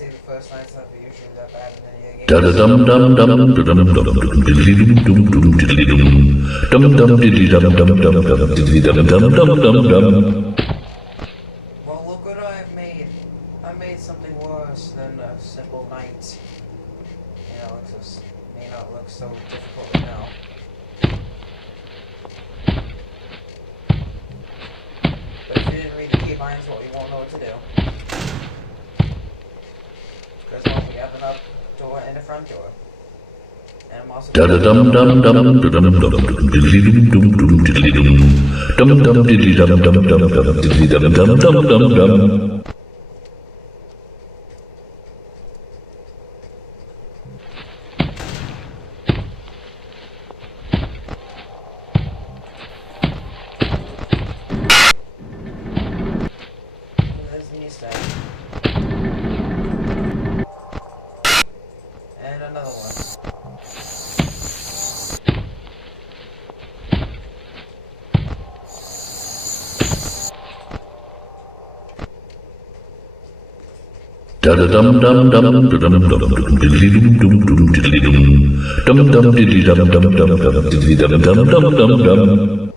say the first night's not usually that bad, and then you get Da da dum dum dum dum dum dum diddly dum dum dum diddly dum dum diddly dum dum dum dum diddly dum dum dum dum dum. Well, look what I've made. I made something worse than a simple night. You know, it just may not look so difficult right now. But if you didn't read the keybinds, well, you won't know what to do. Because, well, we have an up door and a front door. And I'm also Da da dum dum dum dum dum diddly dum dum diddly dum dum diddly dum dum dum dum diddly dum dum dum dum dum. there's the new step. And another one. Da da dum dum dum dum dum diddly dum dum diddly dum dum diddly dum dum dum dum diddly dum dum dum dum dum.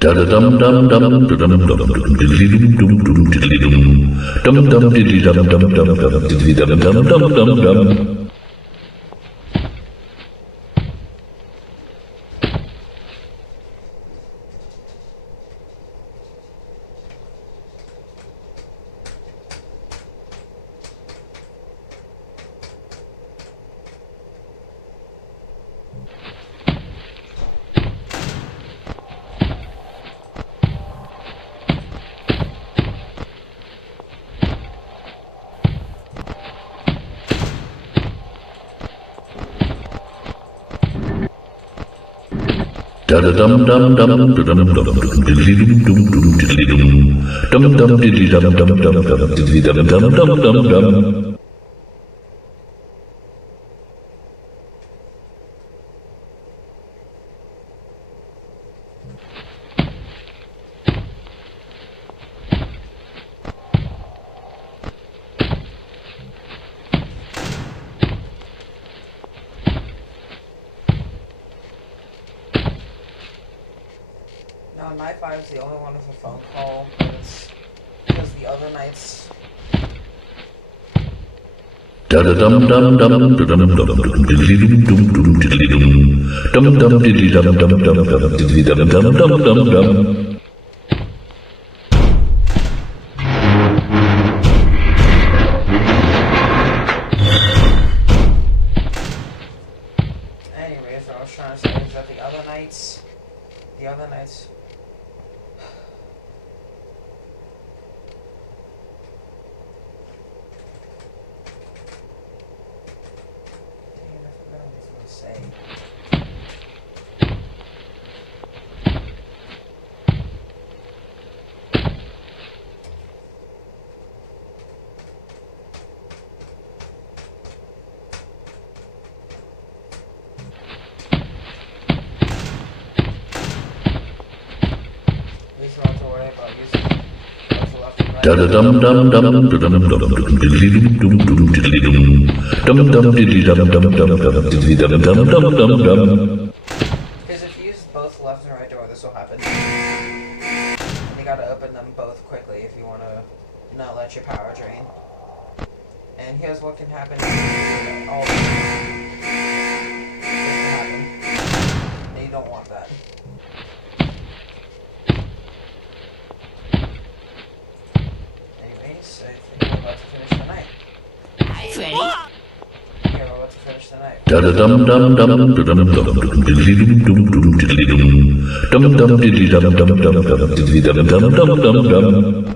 Da da dum dum dum dum dum diddly dum dum diddly dum dum diddly dum dum dum dum diddly dum dum dum dum dum. Da da dum dum dum dum dum diddly dum dum diddly dum dum diddly dum dum dum dum diddly dum dum dum dum dum. Now, night 5 is the only one with a phone call, but it's because the other nights. Da da dum dum dum dum dum diddly dum dum diddly dum dum diddly dum dum dum dum diddly dum dum dum dum dum. Anyways, what I was trying to say is that the other nights. Say. Da da dum dum dum dum dum diddly dum dum diddly dum dum diddly dum dum dum dum diddly dum dum dum dum dum. Because if you use both left and right door, this will happen. You gotta open them both quickly if you want to not let your power drain. And here's what can happen. Oh, this can happen. And you don't want that. Anyways, I think we're about to finish the night. ready. Okay, we're about to finish the night. Da da dum dum dum dum dum dum diddly dum dum dum diddly dum dum dum diddly dum dum dum dum diddly dum dum dum dum dum.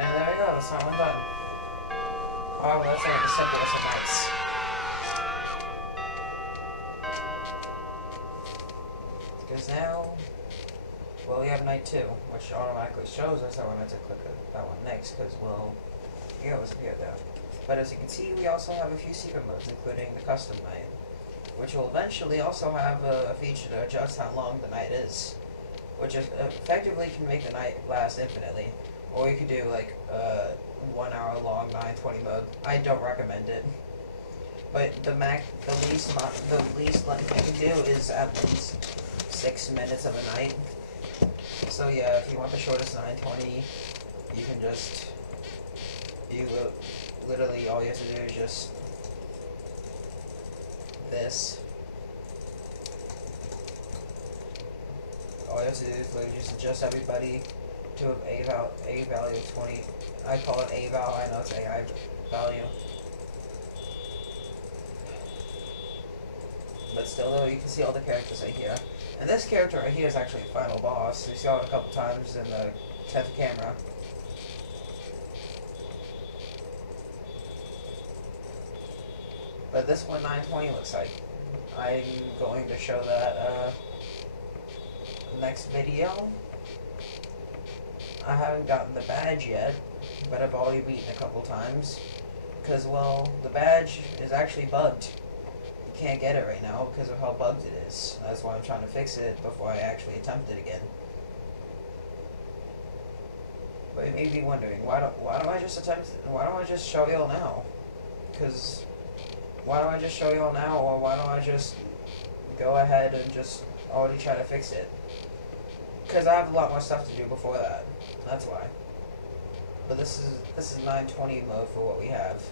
And there we go, that's not one done. Oh, that's like the simplest of nights. Because now, well, we have night 2, which automatically shows us that we're meant to click that one next, because, well, it was appeared there. But as you can see, we also have a few secret modes, including the custom night, which will eventually also have a feature to adjust how long the night is, which effectively can make the night last infinitely. Or you could do like 1 hour long 920 mode. I don't recommend it. But the least length you can do is at least 6 minutes of a night. So yeah, if you want the shortest 920, you can just literally all you have to do is just this. All you have to do is literally just adjust everybody to a value of 20. I call it a val. I know it's AI value. But still, though, you can see all the characters right here. And this character right here is actually the final boss. We saw it a couple times in the 10th camera. But this one 920 looks like. I'm going to show that next video. I haven't gotten the badge yet, but I've already beaten a couple times. Because, well, the badge is actually bugged. You can't get it right now because of how bugged it is. That's why I'm trying to fix it before I actually attempt it again. But you may be wondering, why don't I just show y'all now? Because why don't I just show y'all now, or why don't I just go ahead and just already try to fix it? Because I have a lot more stuff to do before that. That's why. But this is 920 mode for what we have.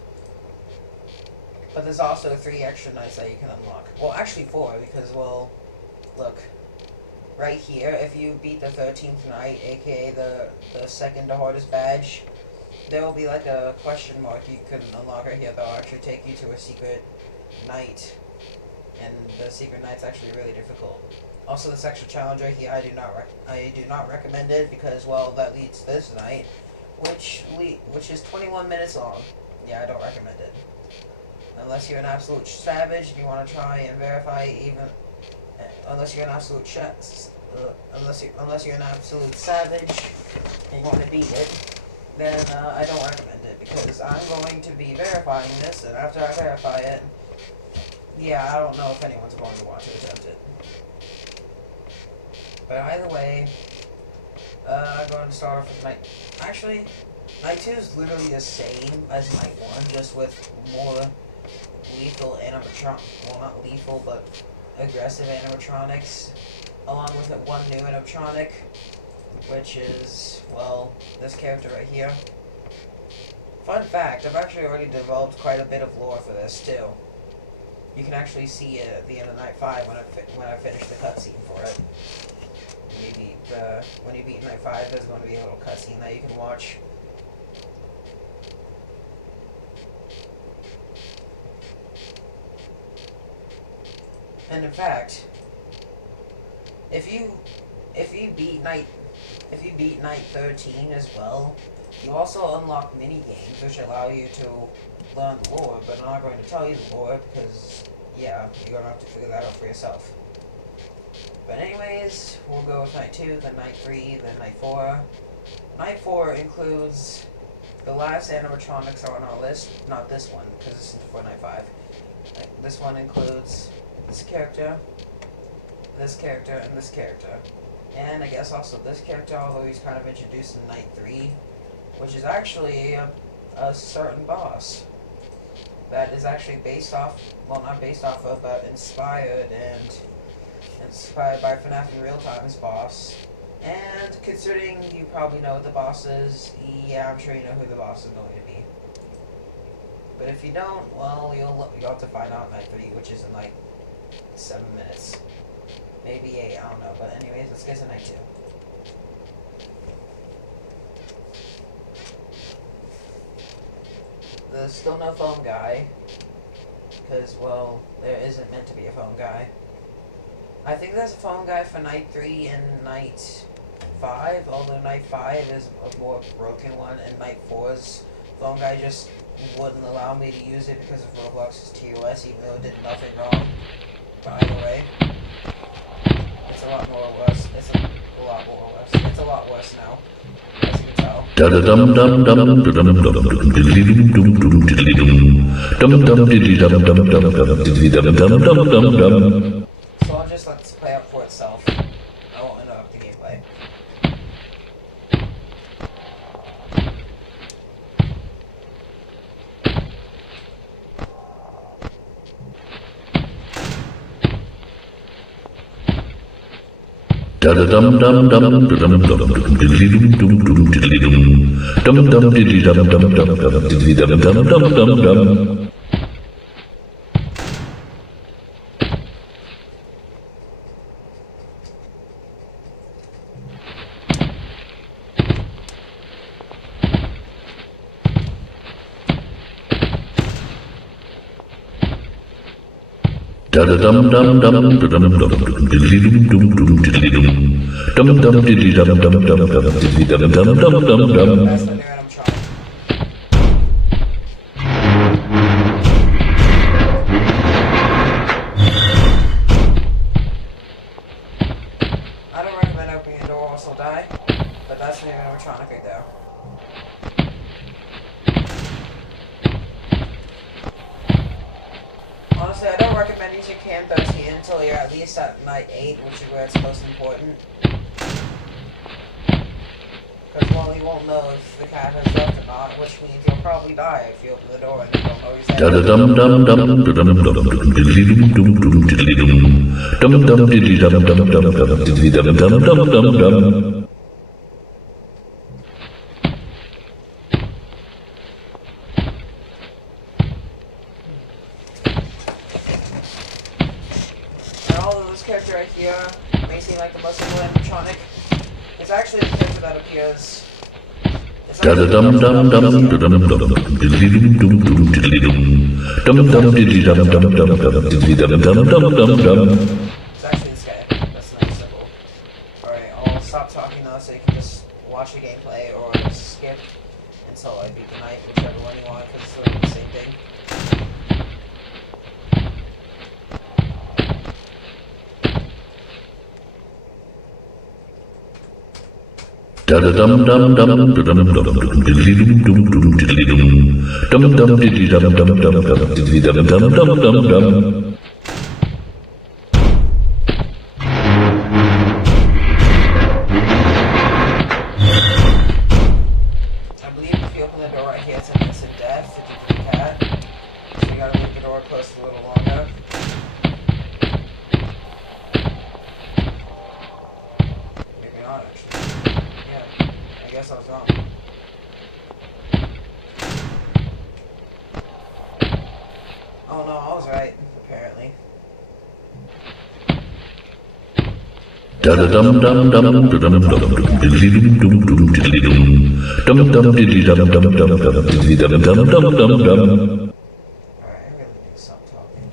But there's also 3 extra nights that you can unlock. Well, actually 4, because, well, look. Right here, if you beat the 13th night, aka the second hardest badge, there will be like a question mark you can unlock right here that will actually take you to a secret night. And the secret night's actually really difficult. Also, this extra challenge right here, I do not recommend it because, well, that leads to this night, which is 21 minutes long. Yeah, I don't recommend it. Unless you're an absolute savage and you want to try and verify unless you're an absolute unless you're an absolute savage and you want to beat it, then I don't recommend it because I'm going to be verifying this, and after I verify it, yeah, I don't know if anyone's going to want to attempt it. But either way, I'm going to start off with night. Actually, night 2 is literally the same as night 1, just with more lethal well, not lethal, but aggressive animatronics, along with one new animatronic, which is, well, this character right here. Fun fact, I've actually already developed quite a bit of lore for this, too. You can actually see it at the end of night 5 when I finish the cutscene for it. When you beat night 5, there's going to be a little cutscene that you can watch. And in fact, if you beat night 13 as well, you also unlock mini games which allow you to learn the lore. But I'm not going to tell you the lore because, yeah, you're gonna have to figure that out for yourself. But anyways, we'll go with night 2, then night 3, then night 4. Night 4 includes the last animatronics are on our list, not this one, because this is before night 5. This one includes this character, and this character. And I guess also this character, although he's kind of introduced in night 3, which is actually a certain boss that is actually based off, well, not based off of, but inspired by FNaK in Real Time's boss. And considering you probably know what the boss is, yeah, I'm sure you know who the boss is going to be. But if you don't, well, you'll have to find out night 3, which is in like 7 minutes. Maybe 8, I don't know. But anyways, let's get to night 2. There's still no phone guy. Because, well, there isn't meant to be a phone guy. I think there's a phone guy for night 3 and night 5, although night 5 is a more broken one, and night 4's phone guy just wouldn't allow me to use it because of Roblox's TOS, even though it did nothing wrong. But either way, it's a lot more worse. It's a lot more worse. It's a lot worse now, as you can tell. Da-da-dum dum dum dum dum dum diddly dum dum diddly dum dum diddly dum dum dum dum diddly dum dum dum dum dum. So I'll just let this play out for itself. I won't interrupt the gameplay. Da-da-dum dum dum dum dum dum diddly dum dum diddly dum dum diddly dum dum dum dum diddly dum dum dum dum dum. Da-da-dum dum dum dum dum diddly dum diddly dum dum diddly dum dum dum dum diddly dum dum dum dum dum. That's the new one I'm trying. I don't recommend opening the door or else I'll die, but that's the new animatronic right there. Honestly, I don't recommend using Cam 13 until you're at least at night 8, which is where it's most important. Because, well, you won't know if the cat has left or not, which means you'll probably die if you open the door and you don't know he's there. Da-da-dum dum dum dum dum diddly dum diddly dum dum diddly dum dum dum dum diddly dum dum dum dum dum. And although this character right here may seem like the most simple animatronic, it's actually the character that appears. Da-da-dum dum dum dum dum diddly dum diddly dum dum diddly dum dum dum dum diddly dum dum dum dum dum. It's actually this guy. That's nice, simple. Alright, I'll stop talking now so you can just watch the gameplay or skip until I beat the night, whichever one you want, because it's sort of the same thing. Da-da-dum dum dum dum dum diddly dum diddly dum dum diddly dum dum dum dum diddly dum dum dum dum dum. I believe if you open the door right here, it's an instant death if you do the cat. So you gotta leave the door closed a little longer. Maybe not, actually. Yeah, I guess I was wrong. Oh no, I was right, apparently. Da-da-dum dum dum dum dum diddly dum diddly dum dum diddly dum dum dum dum diddly dum dum dum dum dum. Alright, I really need to stop talking.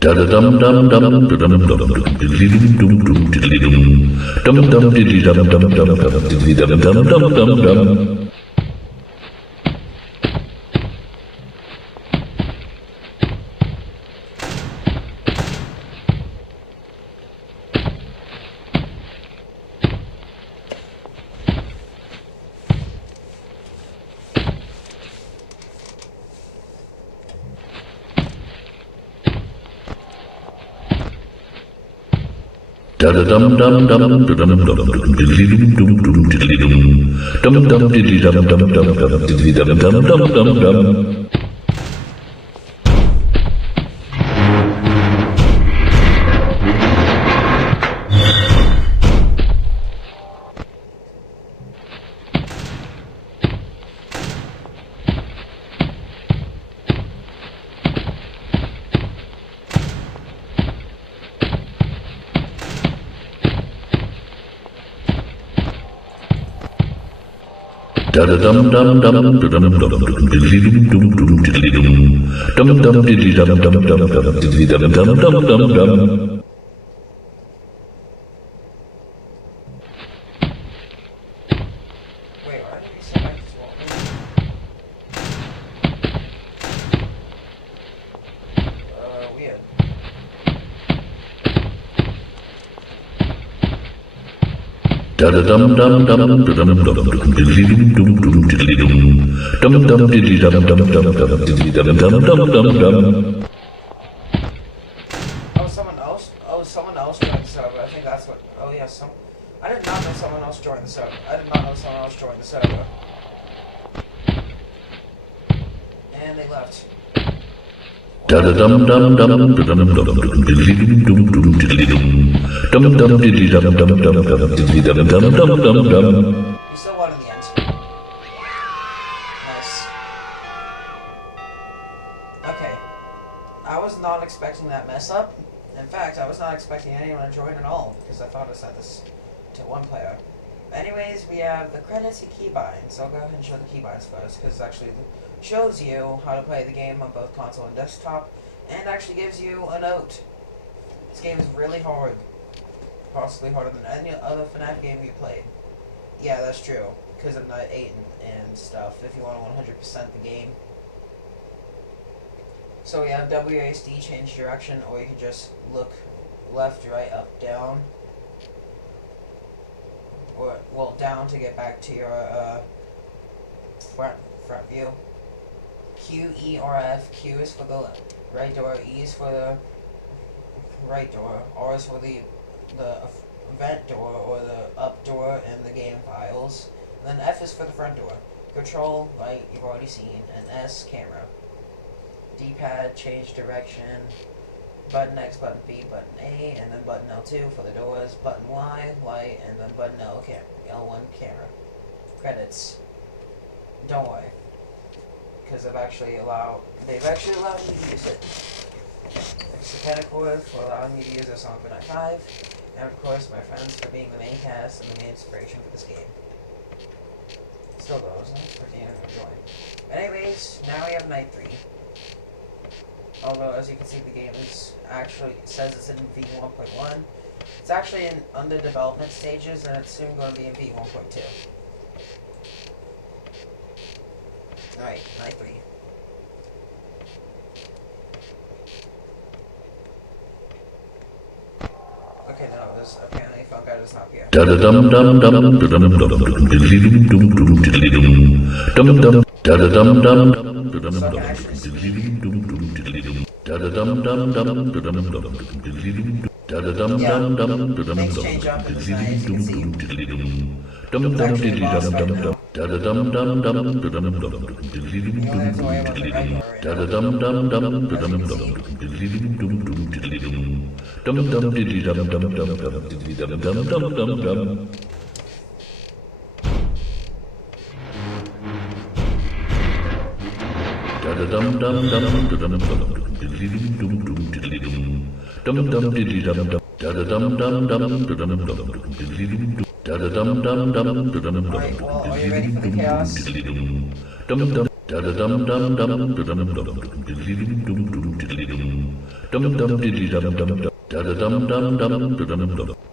Da-da-dum dum dum dum dum diddly dum diddly dum dum diddly dum dum dum dum diddly dum dum dum dum dum. Da-da-dum dum dum dum dum diddly dum diddly dum dum diddly dum dum dum dum diddly dum dum dum dum dum. Da da dum dum dum dum dum dum diddly dum dum dum diddly dum dum diddly dum dum dum dum diddly dum dum dum dum dum. Wait, why did we say I just walked in? Weird. Da da dum dum dum dum dum diddly dum dum dum diddly dum dum diddly dum dum dum dum diddly dum dum dum dum dum. Oh, someone else? Oh, someone else joined the server. I think that's what. Oh, yeah, I did not know someone else joined the server. I did not know someone else joined the server. And they left. Da da dum dum dum dum dum diddly dum dum diddly dum dum diddly dum dum dum dum diddly dum dum dum dum dum. You still won in the end. Nice. Okay. I was not expecting that mess up. In fact, I was not expecting anyone to join at all, because I thought I set this to one player. Anyways, we have the credits and keybinds. I'll go ahead and show the keybinds first, because it actually shows you how to play the game on both console and desktop, and actually gives you a note. This game is really hard. Possibly harder than any other FNaK game you played. Yeah, that's true, because of Night 8 and stuff, if you want to 100% the game. So we have WASD, change direction, or you can just look left, right, up, down. Or, well, down to get back to your front view. Q, E, or F. Q is for the right door, E is for the right door, R is for the vent door or the up door in the game files. And then F is for the front door. Control, light, you've already seen, and S, camera. D-pad, change direction, button X, button B, button A, and then button L2 for the doors, button Y, light, and then button L1, camera. Credits. Don't worry, because they've actually allowed me to use it. Thanks to FNaK for allowing me to use this on FNaK 5, and of course my friends for being the main cast and the main inspiration for this game. Still though, I was not expecting anyone to join. Anyways, now we have Night 3. Although, as you can see, the game is actually, it says it's in V1.1. It's actually in under development stages, and it's soon going to be in V1.2. Alright, Night 3. Okay, no, this apparently FNaK does not appear. Da da dum dum dum dum dum diddly dum dum dum diddly dum dum da da dum dum dum dum So I can actually see. dum dum diddly dum da da dum dum dum dum diddly dum da da dum Yeah, dum dum dum things change up in this night, as you can see. diddly dum dum dum diddly dum dum dum da da dum dum dum dum diddly dum You don't have to worry about the right door right da now. da dum dum dum dum diddly dum diddly dum dum dum diddly dum dum dum diddly dum dum dum dum dum. Da da dum dum dum dum diddly dum diddly dum dum diddly dum dum da da dum dum dum diddly da da dum dum dum Alright, well, are you ready for the chaos? diddly dum dum da da dum dum dum diddly diddly dum dum diddly dum dum da da dum dum dum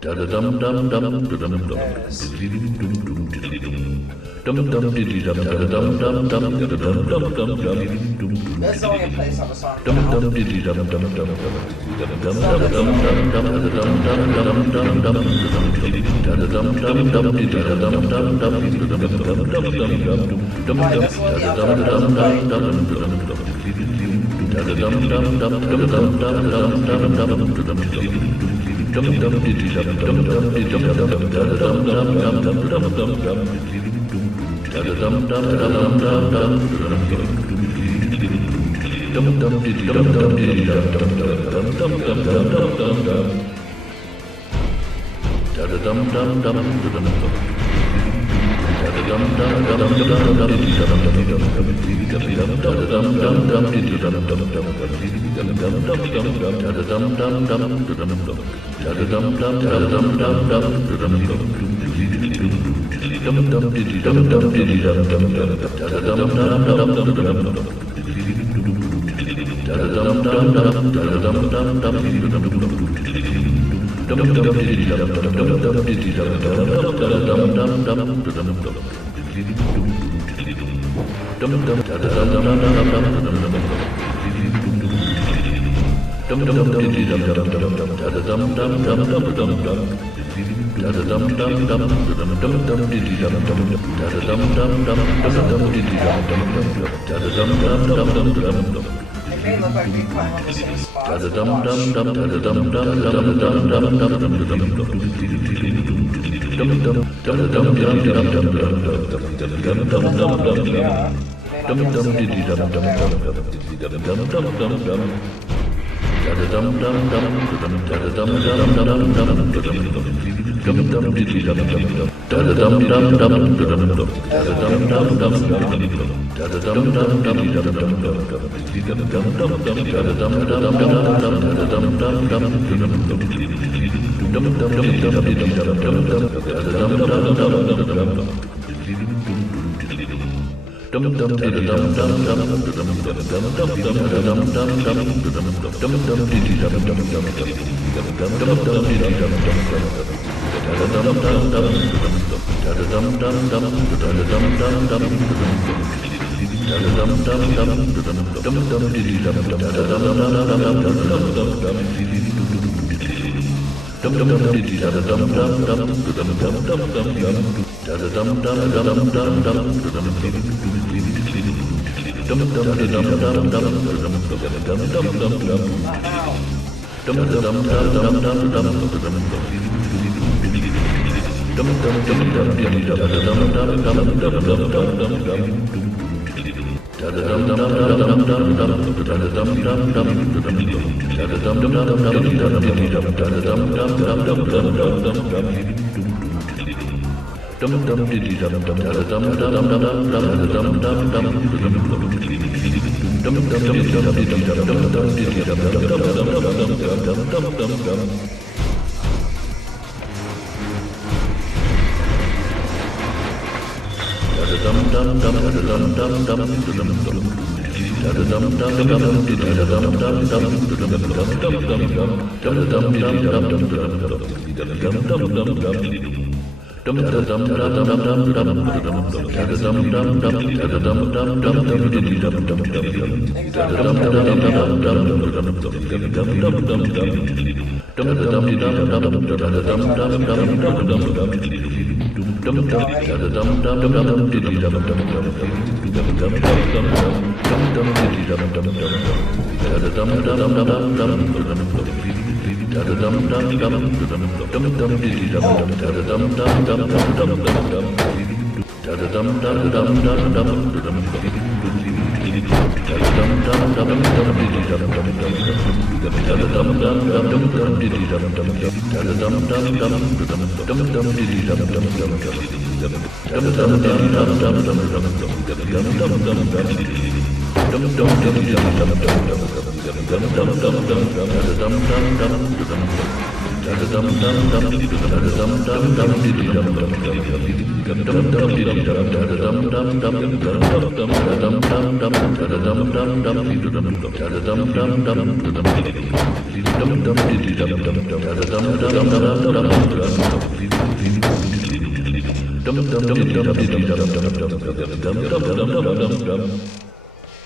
da da dum dum dum diddly diddly dum dum diddly dum da da dum dum dum da da dum dum dum There's only a place on the song dum now. dum diddly dum dum dum dum dum dum dum da da dum dum dum dum dum da da dum dum dum diddly da dum dum dum dum dum dum Alright, that's one of the outro videos I'm playing. da da dum dum dum dum dum dum dum dum dum dum diddly dum dum dum diddly dum dum da da dum dum dum dum dum dum da da dum dum dum dum dum dum dum diddly dum dum diddly dum dum dum dum dum dum dum dum da da dum dum dum dum da da dum dum dum dum diddly dum dum dum da da dum dum dum diddly dum dum dum da da dum dum dum da da dum dum dum It may look like we climb on the same spots, but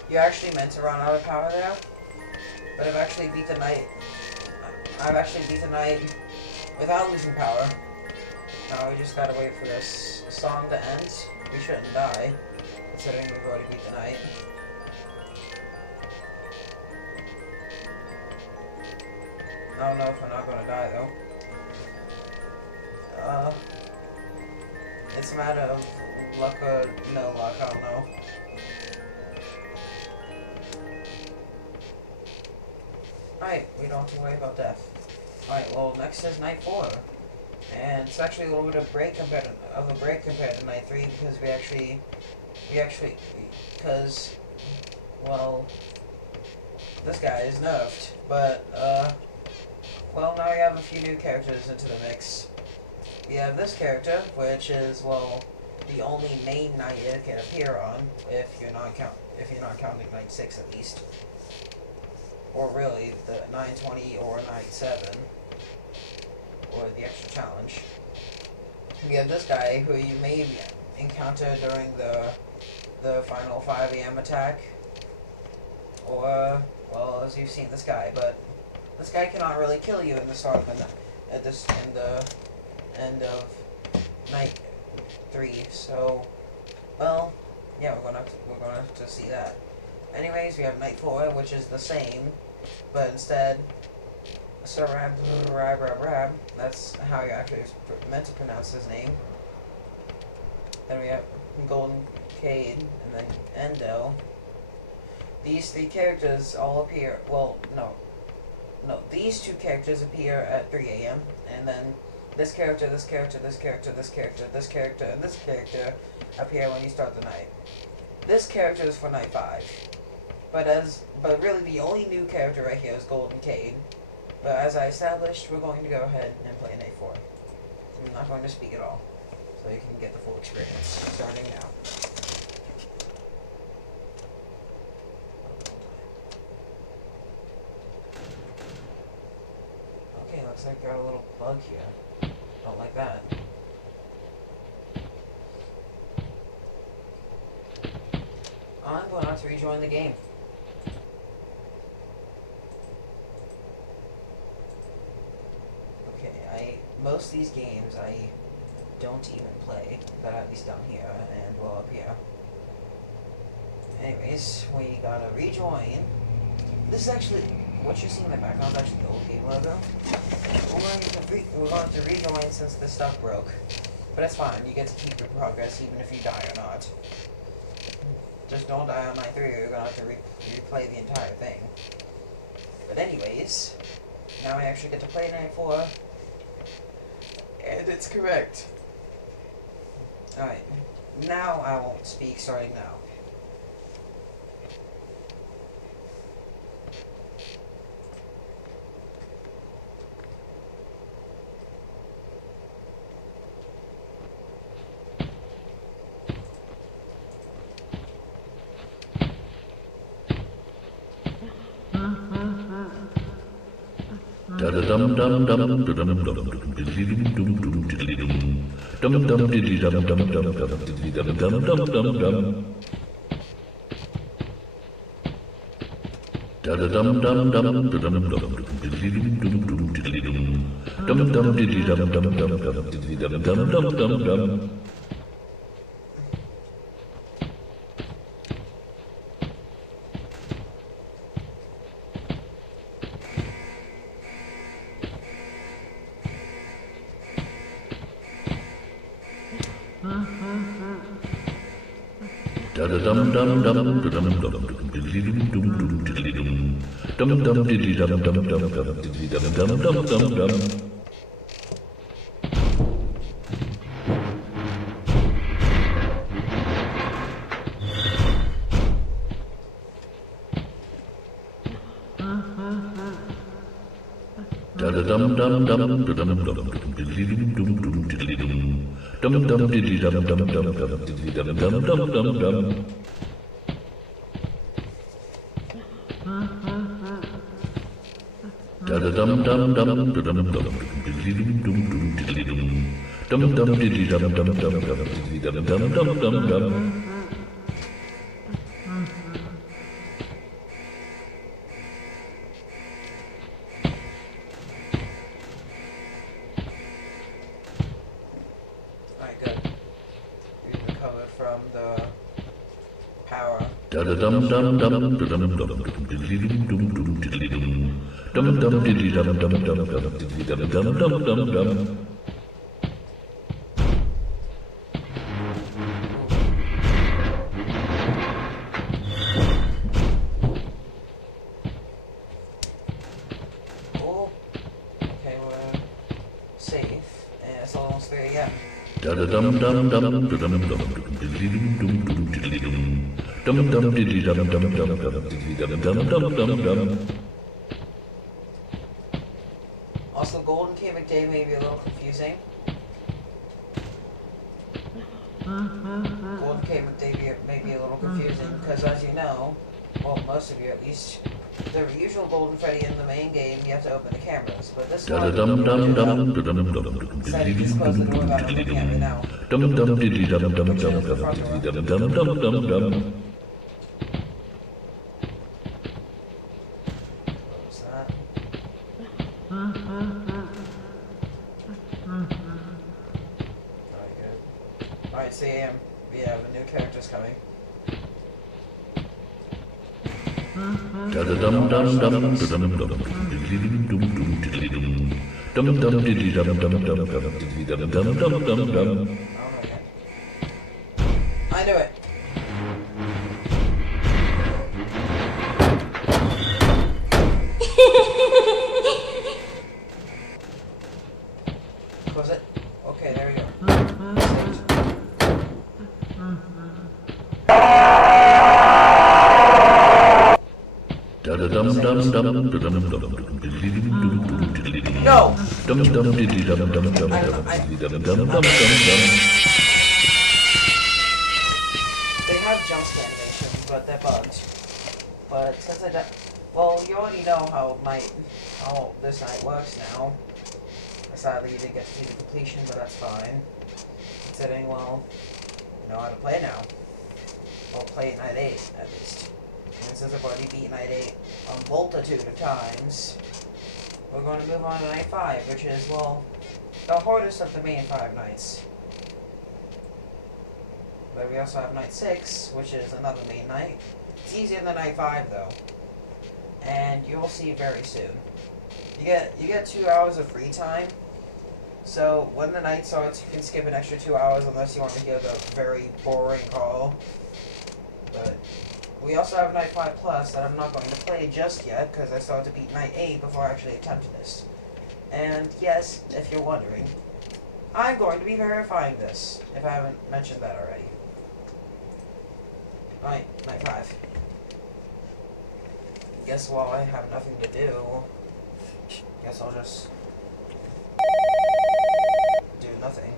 you actually meant to run out of power there, but I've actually beat the night without losing power. Now we just gotta wait for this song to end. We shouldn't die, considering we've already beat the night. I don't know if we're not gonna die though. It's a matter of luck or no luck, I don't know. Alright, we don't have to worry about death. Alright, well next is night 4. And it's actually a little bit of a break compared to night 3 because because well, this guy is nerfed, but well, now we have a few new characters into the mix. we have this character, which is, well, the only main night it can appear on, if you're not counting night 6 at least, or really the 920 or night 7, or the extra challenge. We have this guy who you may encounter during the final 5 AM attack, or, well, as you've seen this guy, but this guy cannot really kill you in the start of the in the end of night 3. So, well, yeah, we're gonna have to see that. Anyways, we have night 4, which is the same, but instead, Sarab, that's how you're actually meant to pronounce his name. Then we have Golden Cade, and then Endo. These 3 characters all appear, well, no, these 2 characters appear at 3 AM, and then this character, this character, this character, this character, this character, and this character appear when you start the night. This character is for night 5. But really the only new character right here is Golden Cade. But as I established, we're going to go ahead and play night 4. I'm not going to speak at all, so you can get the full experience, starting now. Okay, looks like got a little bug here. Don't like that. I'm going to have to rejoin the game. Most of these games I don't even play, that at least down here and well up here. Anyways, we gotta rejoin. This is actually, what you're seeing in the background is actually the old game logo. We're going to rejoin since this stuff broke. But that's fine, you get to keep your progress even if you die or not. Just don't die on night 3 or you're gonna have to replay the entire thing. But anyways, now we actually get to play night 4. And it's correct. Alright. Now I won't speak starting now. Da da dum dum dum dum dum dum diddly dum dum diddly dum dum dum diddly dum dum dum dum diddly dum dum dum dum dum da da dum dum dum dum dum diddly dum dum diddly dum dum diddly dum dum dum dum diddly dum dum dum dum dum. Da da dum dum dum dum dum diddly dum dum diddly dum dum diddly dum dum dum dum diddly dum dum dum dum dum. Da da dum dum dum dum dum diddly dum dum diddly dum dum diddly dum dum dum dum diddly dum dum dum dum dum. Da da dum dum dum dum dum diddly dum diddly dum dum diddly dum dum dum dum diddly dum dum dum dum dum. Alright, good. We've recovered from the power. Da da dum dum dum dum dum diddly dum diddly dum dum diddly dum dum dum dum diddly dum dum dum dum dum. Oh, okay, we're safe, and it's almost 3 AM. Da da dum dum dum dum diddly dum diddly dum dum diddly dum dum dum dum diddly dum dum dum dum dum. Also, Golden K McDay may be a little confusing. Golden Cave may be a little confusing because, as you know, well, most of you at least, the usual Golden Freddy in the main game, you have to open the cameras, but this one, you don't do that. Instead, you just close the door that I'm looking at right now, which is the front door. Close that. Alright, good. Alright, CAM. We have new characters coming. Oh my god. I knew it! Close it. Okay, there we go. No! They have jump scare animations, but they're bugged. But since I well, you already know how this night works now. Sadly, you didn't get to see the completion, but that's fine. Considering, well, you know how to play now. Well, play Night 8, at least. And since I've already beat Night 8 a multitude of times, we're going to move on to Night 5, which is, well, the hardest of the main 5 nights. But we also have Night 6, which is another main night. It's easier than Night 5, though. And you'll see very soon. You get 2 hours of free time. So when the night starts, you can skip an extra 2 hours unless you want to hear the very boring call. But we also have Night 5 Plus that I'm not going to play just yet because I still have to beat Night 8 before actually attempting this. And yes, if you're wondering, I'm going to be verifying this, if I haven't mentioned that already. Alright, Night 5. Guess while I have nothing to do, guess I'll just do nothing.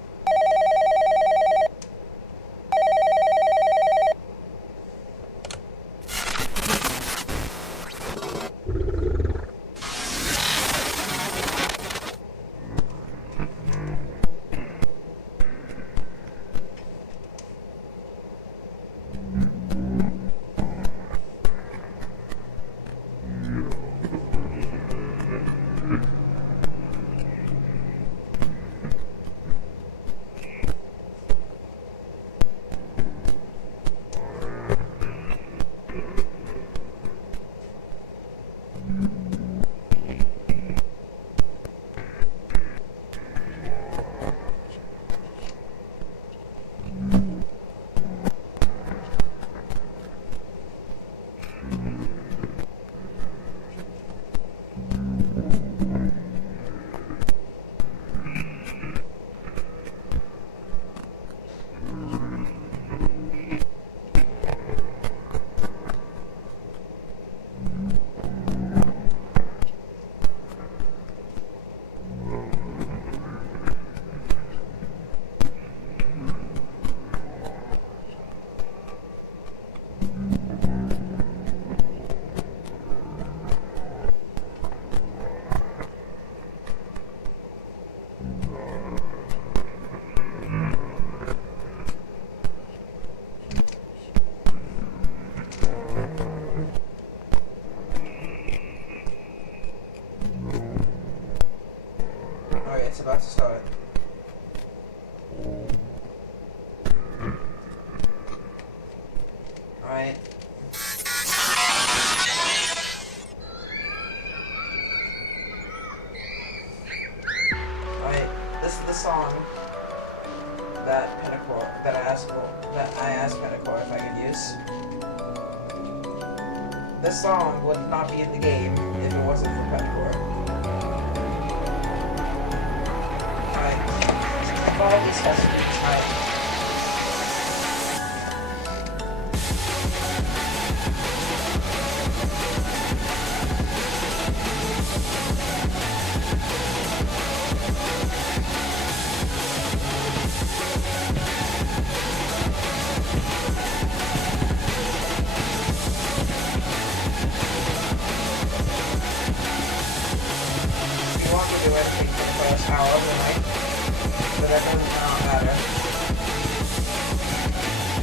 It's about to start. Alright. Alright, this is the song that I asked Penacor if I could use. This song would not be in the game if it wasn't for Penacor. Follow these messages. Alright. everything for the first hour of the night, but that does not matter.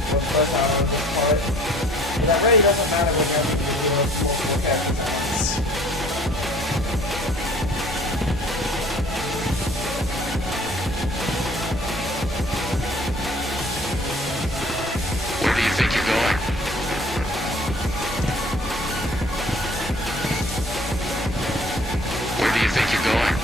For the first hour of this part, that really doesn't matter when you're having to deal with multiple characters at once. Where do you think you're going? Where do you think you're going?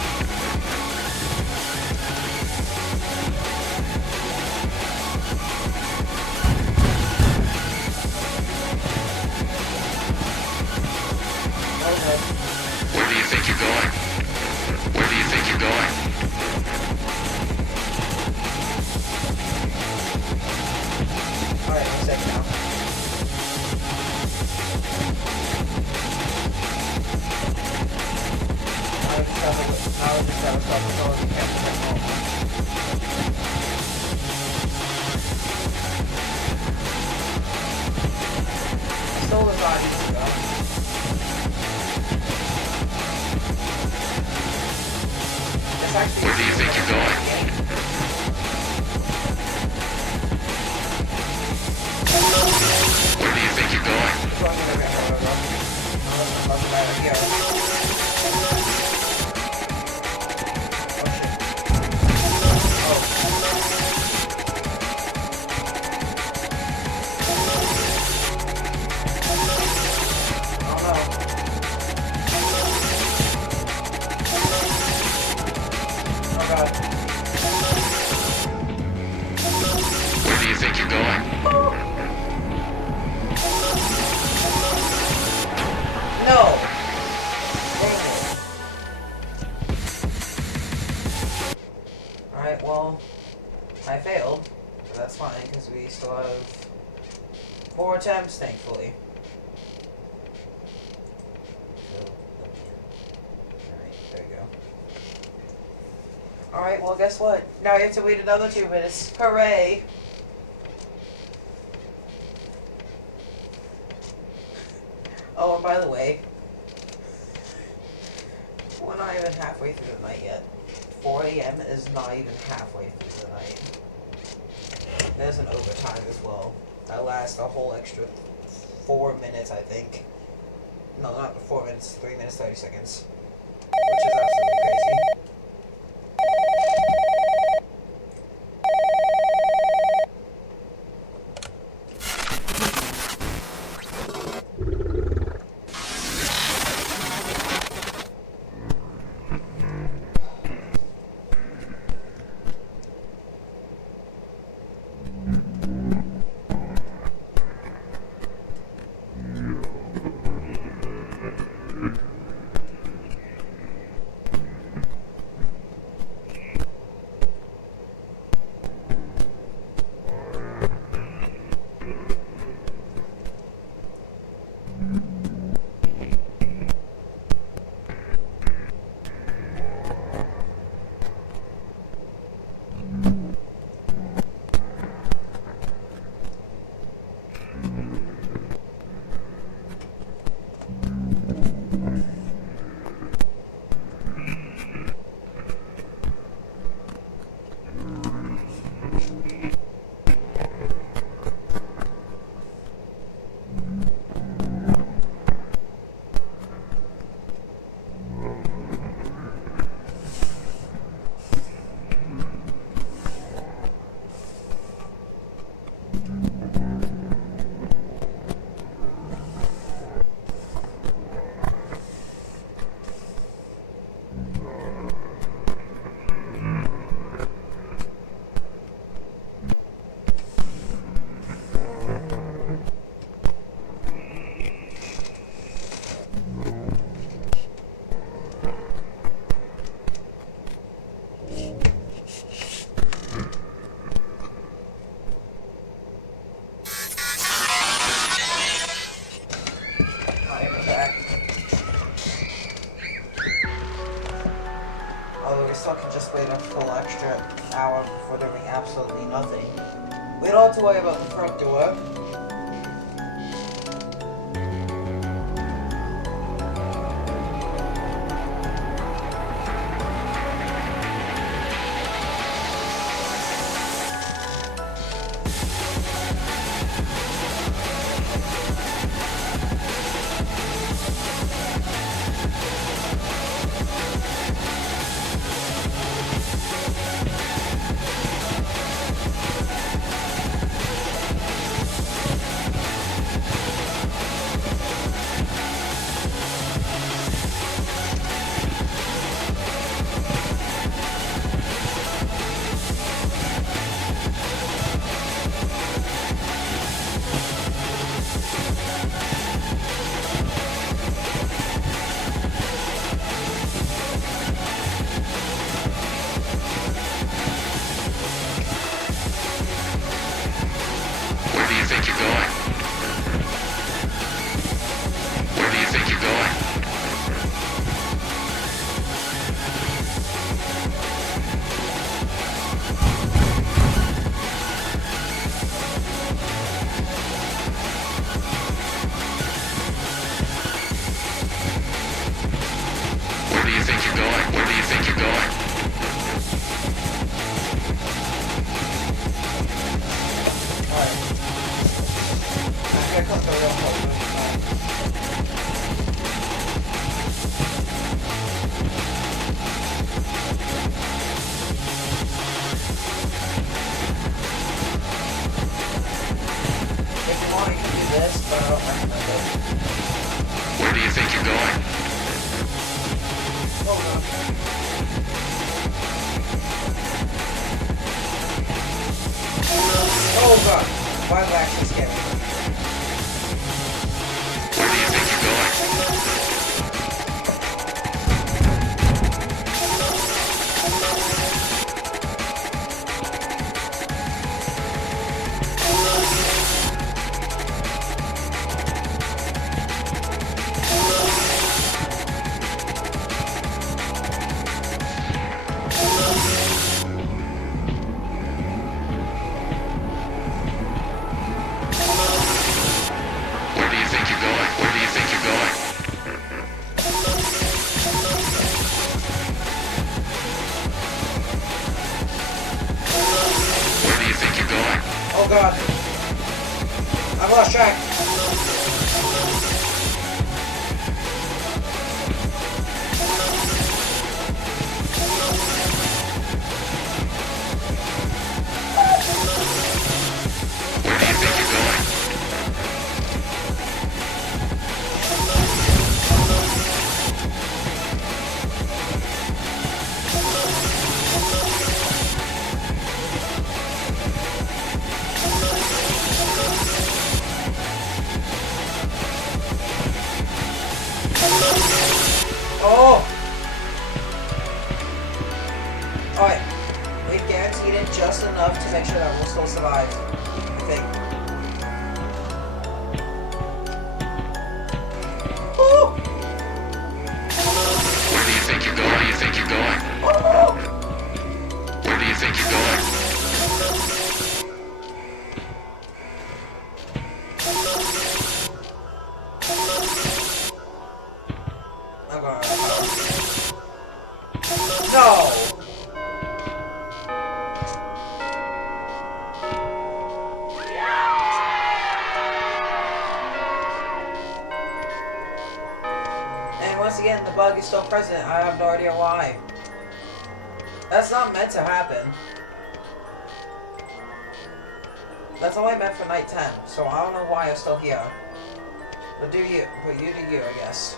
Okay. Where do you think you're going? Where do you think you're going? Alright, I'm safe now. Now I just have a self-control camera at home. I stole his body though. That's actually Where do you think you're going? Where do you think you're going? Where do you think you're going? No! Alright, well, I failed, but that's fine, because we still have 4 attempts, thankfully. Alright, there you go. Alright, well, guess what? Now you have to wait another 2 minutes. Hooray! Oh, and by the way, we're not even halfway through the night yet. 4 a.m. is not even halfway through the night. There's an overtime as well. That lasts a whole extra 4 minutes, I think. No, not 4 minutes, 3 minutes, 30 seconds. Which is absolutely crazy. still can just wait a full extra hour before doing absolutely nothing. We don't have to worry about the front door. god. I've lost track. Oh! Alright. We've guaranteed it just enough to make sure that we'll still survive. I think. Oh! Where do you think you're going? Where do you think you're going? Oh! Where do you think you're going? I'm going out of power. No! And once again, the bug is still present. I have no idea why. That's not meant to happen. That's only meant for night 10, so I don't know why it's still here. But you do you, I guess.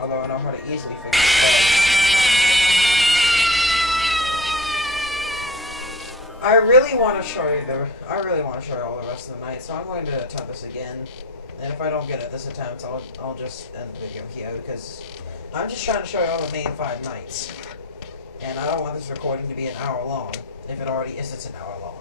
Although I know how to easily fix it. I really want to show you all the rest of the night, so I'm going to attempt this again. And if I don't get it this attempt, I'll just end the video here, because I'm just trying to show you all the main 5 nights. And I don't want this recording to be an hour long, if it already is, it's an hour long.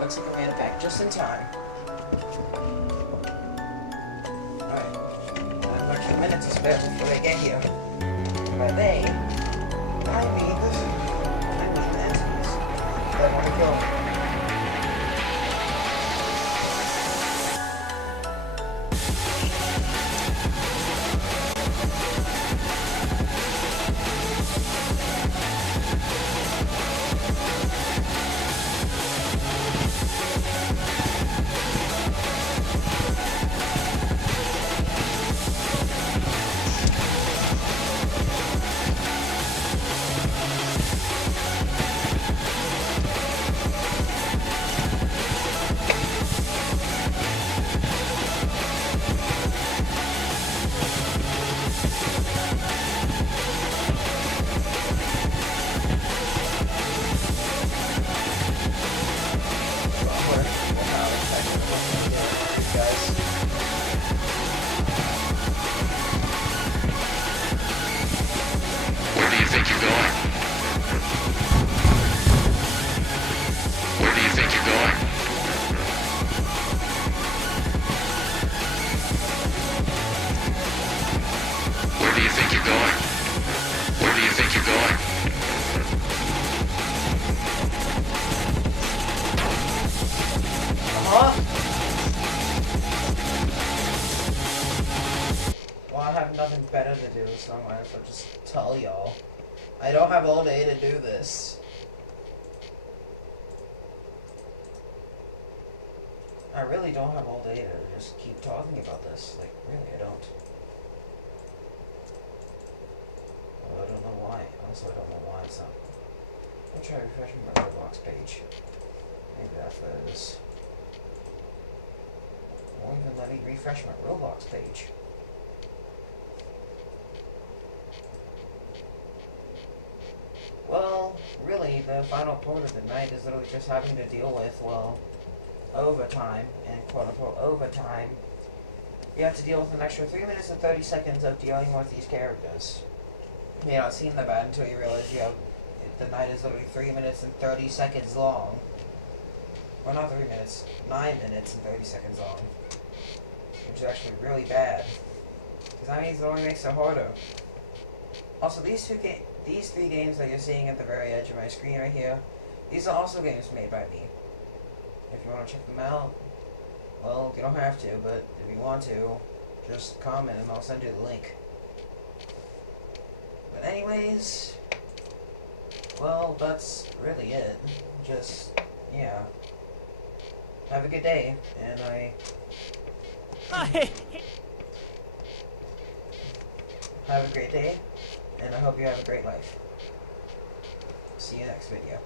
Looks like I made it back just in time. Alright. I have a few minutes to spare before they get here. By they, I mean entities that want to kill me. have nothing better to do, so I might as well just tell y'all. I don't have all day to do this. I really don't have all day to just keep talking about this. Like, really, I don't. Well, I don't know why. Also, I don't know why it's not. I'll try refreshing my Roblox page. Maybe that's what it is. Won't even let me refresh my Roblox page. Well, really, the final part of the night is literally just having to deal with, well, overtime, and quote-unquote overtime. You have to deal with an extra 3 minutes and 30 seconds of dealing with these characters. You may not seem that bad until you realize the night is literally 3 minutes and 30 seconds long. Well, not 3 minutes, 9 minutes and 30 seconds long. Which is actually really bad. Because that means it only makes it harder. Also, these three games that you're seeing at the very edge of my screen right here, these are also games made by me. If you want to check them out, well, you don't have to, but if you want to, just comment and I'll send you the link. But anyways, well, that's really it. Just, yeah. Have a good day, and have a great day, and I hope you have a great life. See you next video.